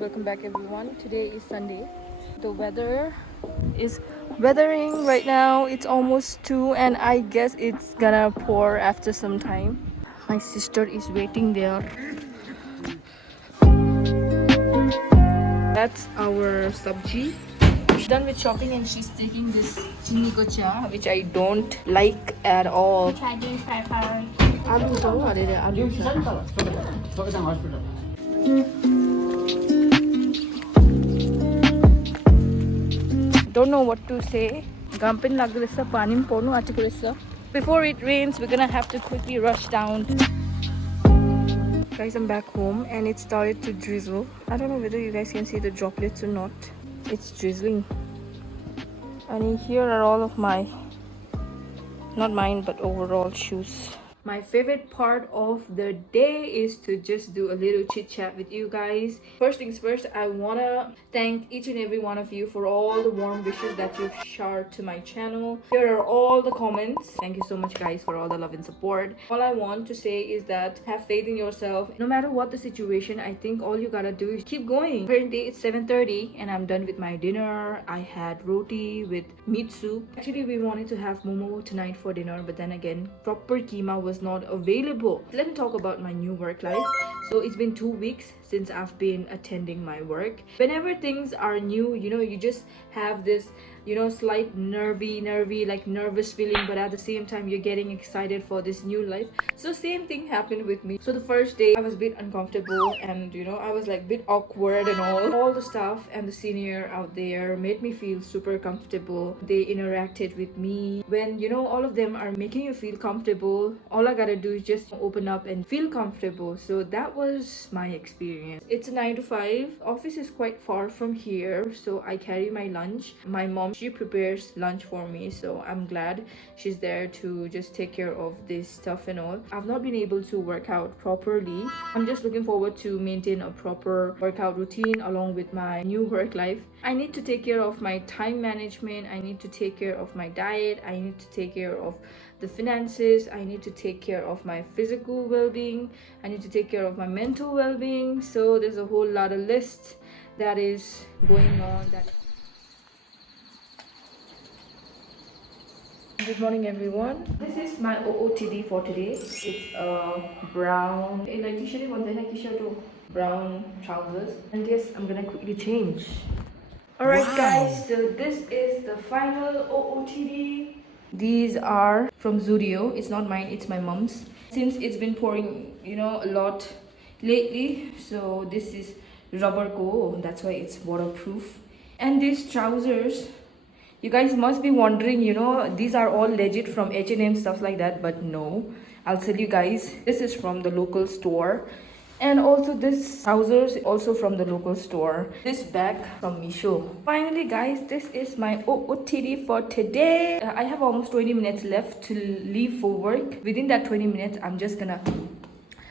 Welcome back everyone. Today is Sunday. The weather is weathering right now. It's almost 2 and I guess it's gonna pour after some time. My sister is waiting there. That's our sabji. She's done with shopping and she's taking this chini gocha, which I don't like at all. Try doing fire power. Don't know what to say. Gampin lagresa panim pornu atikuresa. Before it rains, we're gonna have to quickly rush down. Guys, I'm back home and it started to drizzle. I don't know whether you guys can see the droplets or not. It's drizzling. And here are all of my, not mine, but overall shoes. My favorite part of the day is to just do a little chit chat with you guys. First things first, I wanna thank each and every one of you for all the warm wishes that you've shared to my channel. Here are all the comments. Thank you so much guys for all the love and support. All I want to say is that have faith in yourself. No matter what the situation, I think all you gotta do is keep going. Currently it's 7:30 and I'm done with my dinner. I had roti with meat soup. Actually we wanted to have momo tonight for dinner, but then again proper keema was not available. Let me talk about my new work life. So it's been 2 weeks since I've been attending my work. Whenever things are new, you just have this slight nervy like nervous feeling, but at the same time you're getting excited for this new life. So same thing happened with me. So the first day I was a bit uncomfortable and I was like a bit awkward and all the staff and the senior out there made me feel super comfortable. They interacted with me. When all of them are making you feel comfortable, all I gotta do is just open up and feel comfortable. So that was my experience. It's a 9 to 5. Office is quite far from here, so I carry my lunch. My mom, she prepares lunch for me, so I'm glad she's there to just take care of this stuff and all. I've not been able to work out properly. I'm just looking forward to maintain a proper workout routine along with my new work life. I need to take care of my time management. I need to take care of my diet. I need to take care of the finances. I need to take care of my physical well-being. I need to take care of my mental well-being. So there's a whole lot of list that is going on. Good morning everyone. This is my OOTD for today. It's a brown brown trousers, and yes, I'm gonna quickly change. Alright guys, so this is the final OOTD. These are from Zudio. It's not mine, it's my mom's. Since it's been pouring a lot lately, so this is rubber go, that's why it's waterproof. And these trousers, you guys must be wondering, these are all legit from H&M, stuff like that, but no, I'll tell you guys, this is from the local store. And also this trousers also from the local store. This bag from Misho. Finally guys, this is my OOTD for today. I have almost 20 minutes left to leave for work. Within that 20 minutes, I'm just gonna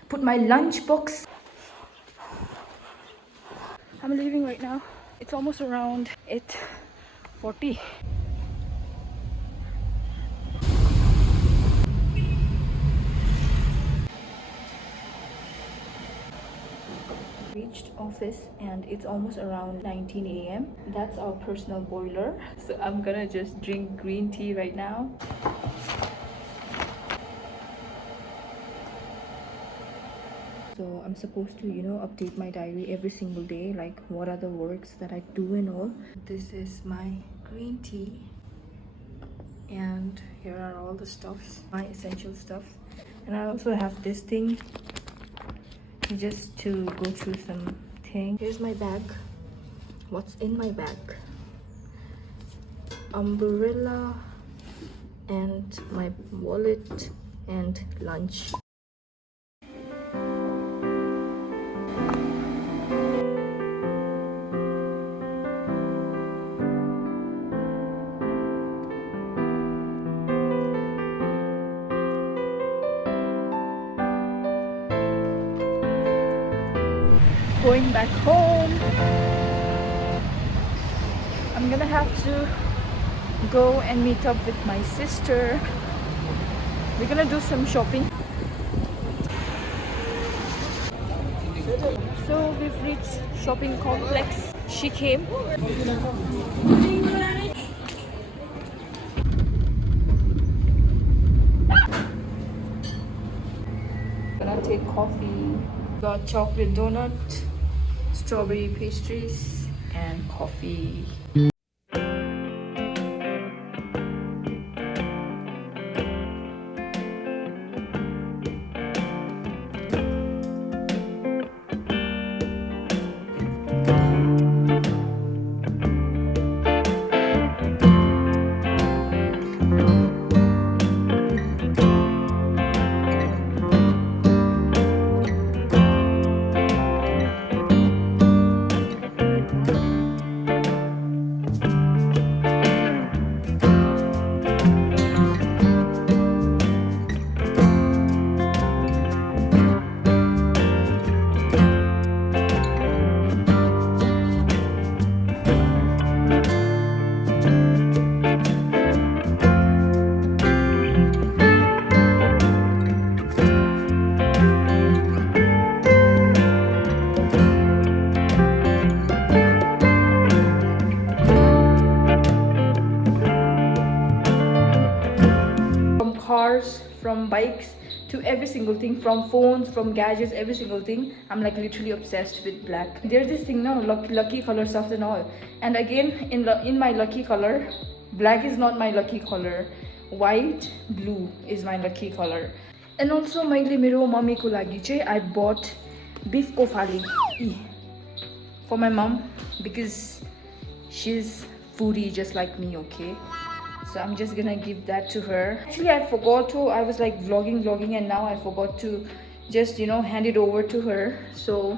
put my lunch box. I'm leaving right now. It's almost around 8:40. Reached office and it's almost around 19 a.m. That's our personal boiler. So I'm gonna just drink green tea right now. So I'm supposed to update my diary every single day, like what are the works that I do and all. This is my green tea and here are all the stuffs, my essential stuff. And I also have this thing just to go through some things. Here's my bag. What's in my bag? Umbrella and my wallet and lunch. Going back home. I'm gonna have to go and meet up with my sister. We're gonna do some shopping. So we've reached shopping complex. She came. Gonna take coffee. Got chocolate donut, strawberry pastries, and coffee. Cars, from bikes to every single thing, from phones, from gadgets, every single thing. I'm like literally obsessed with black. There's this thing now, lucky color stuff and all. And again, in my lucky color, black is not my lucky color. White, blue is my lucky color. And also, मैले मेरो मम्मीको लागि चाहिँ I bought beef kofali for my mom because she's foodie just like me, okay? So I'm just gonna give that to her. Actually, I forgot to, I was like vlogging and now I forgot to just, you know, hand it over to her. So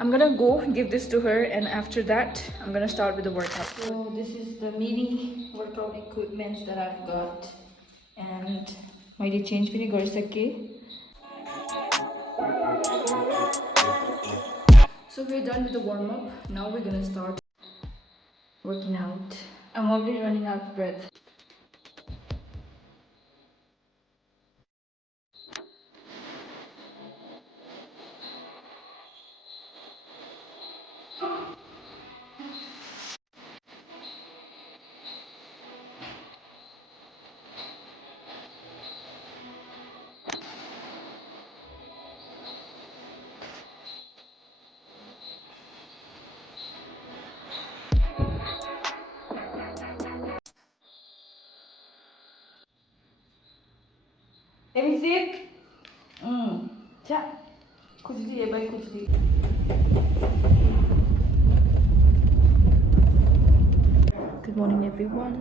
I'm gonna go give this to her, and after that I'm gonna start with the workout. So this is the mini workout equipment that I've got, and मैले change पनि गरिसके. So we're done with the warm-up. Now we're gonna start working out. I'm already running out of breath. Let me see it. Yeah. खुजली है भाई खुजली. Good morning, everyone.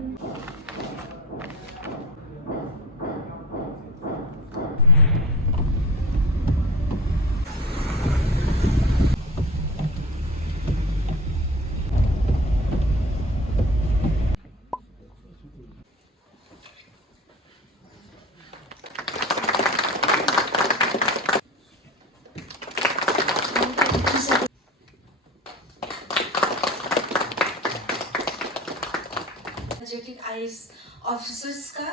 IAS officers का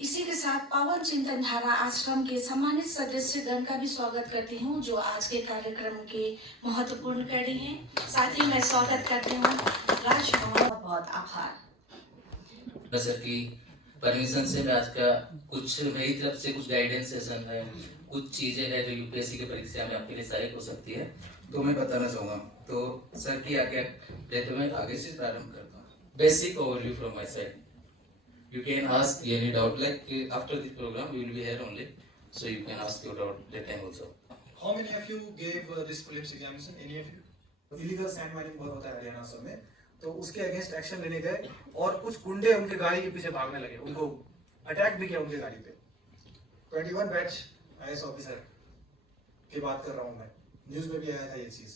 इसी के साथ पावन चिंतन धारा आश्रम के सम्मानित सदस्यगण का भी स्वागत करती हूँ जो आज के कार्यक्रम के महत्वपूर्ण कड़ी हैं। साथ ही मैं स्वागत करती हूँ राज भवन। बहुत आभार सर की परमिशन से मैं आज का कुछ मेरी तरफ से कुछ गाइडेंस सेशन है, कुछ चीजें है जो यूपीएससी की परीक्षा में आपके लिए सहायक हो सकती है तो मैं बताना चाहूँगा। तो सर की आगे तो मैं आगे से प्रारंभ करता हूँ। Basic overview from my side. You can ask any doubt. Like after this program, we will be here only, so you can ask your doubt that time also. How many of you gave this prelims examination? Any of you? Illegal sand mining बहुत होता है हरियाणा सब में, तो उसके against action लेने गए और कुछ गुंडे उनके गाड़ी के पीछे भागने लगे, उनको अटैक भी किया उनके गाड़ी पे। 21 बैच आईएएस ऑफिसर की बात कर रहा हूँ मैं, न्यूज में भी आया था ये चीज।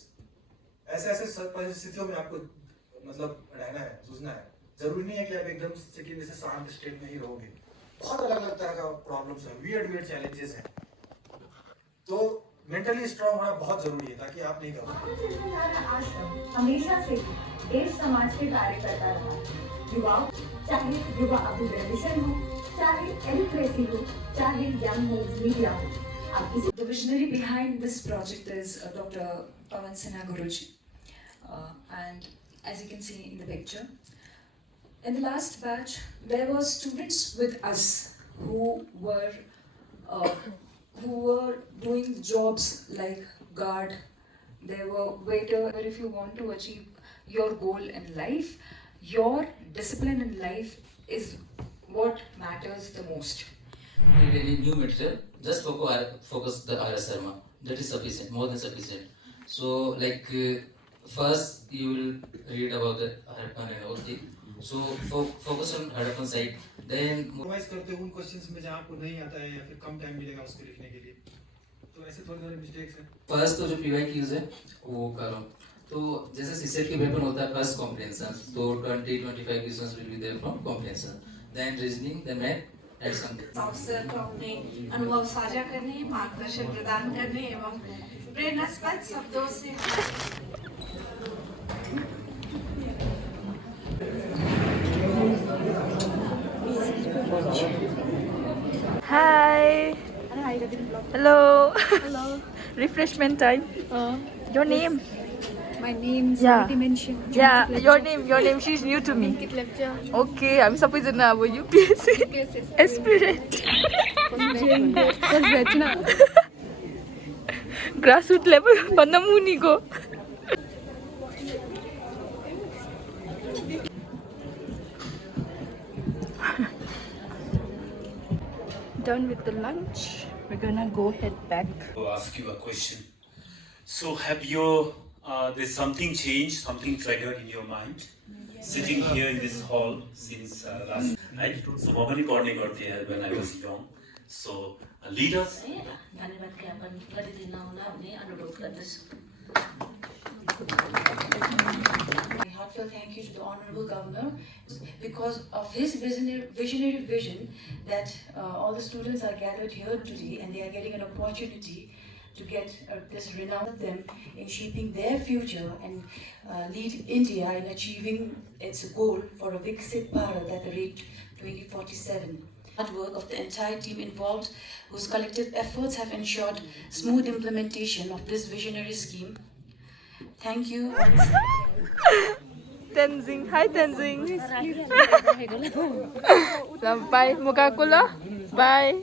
ऐसे परिस्थितियों में आपको मतलब रहना है, जूझना है। जरूरी नहीं है कि आप एकदम सेकंड से शांत स्टेट में ही रहोगे। बहुत अलग अलग तरह का प्रॉब्लम्स है, वियर्ड चैलेंजेस हैं। तो मेंटली स्ट्रांग होना बहुत जरूरी है ताकि आप नहीं घबराएं। हमेशा से देश समाज के कार्य करता रहा। युवा चाहे युवा अभिग्रहिशन हो, चाहे एलिट्रेसी हो, चाहे यंग मीडिया हो, आपकी The visionary behind this project is Dr. Pawan Sinha Guruji. And as you can see in the picture, in the last batch, there were students with us uh, who were doing jobs like guard, they were waiter. If you want to achieve your goal in life, your discipline in life is what matters the most. Read any new material, just focus the RSRMA. That is sufficient, more than sufficient. So, like, first you will read about the Harappan and all thing. So, focus on Harappan side. Then, revise करते हो उन questions में जहाँ आपको नहीं आता है या फिर कम टाइम मिलेगा उसको लिखने के लिए, तो ऐसे थोड़े थोड़े मिस्टेक्स हैं। फर्स्ट तो जो PYQs है वो करो। तो जैसे सीसेट के पेपर होता है फर्स्ट कॉम्प्रिहेंशन, तो 20-25 questions will be there from comprehension, then reasoning, then math and something. अवसर को अपने अनुभव साझा करने, मार्गदर्शन प्रदान करने एवं प्रेरणास्पद शब्दों से Hi. Hello. Hello. Refreshment time. Your name? My name's Yeah. already mentioned. Yeah, your name. Your name. She's new to me. Okay, I'm supposed to know about UPSC. Aspirant. Grassroots level. Panamuni go. Done with the lunch. We're gonna go head back. To ask you a question. So have you, there's something changed, something triggered in your mind? Sitting here in this hall since last night. So Momani Korni got here when I was young. So lead us. धन्यवाद ज्ञापन गरिदिन होला भन्ने अनुरोध गर्दछु। A heartfelt thank you to the Honorable Governor because of his visionary vision that all the students are gathered here today and they are getting an opportunity to get this renown them in shaping their future and lead India in achieving its goal for a Viksit Bharat at the rate 2047. Hard work of the entire team involved whose collective efforts have ensured smooth implementation of this visionary scheme. Thank you. Tenzing. Hi, Tenzing. Bye. Muka ko lo. Bye.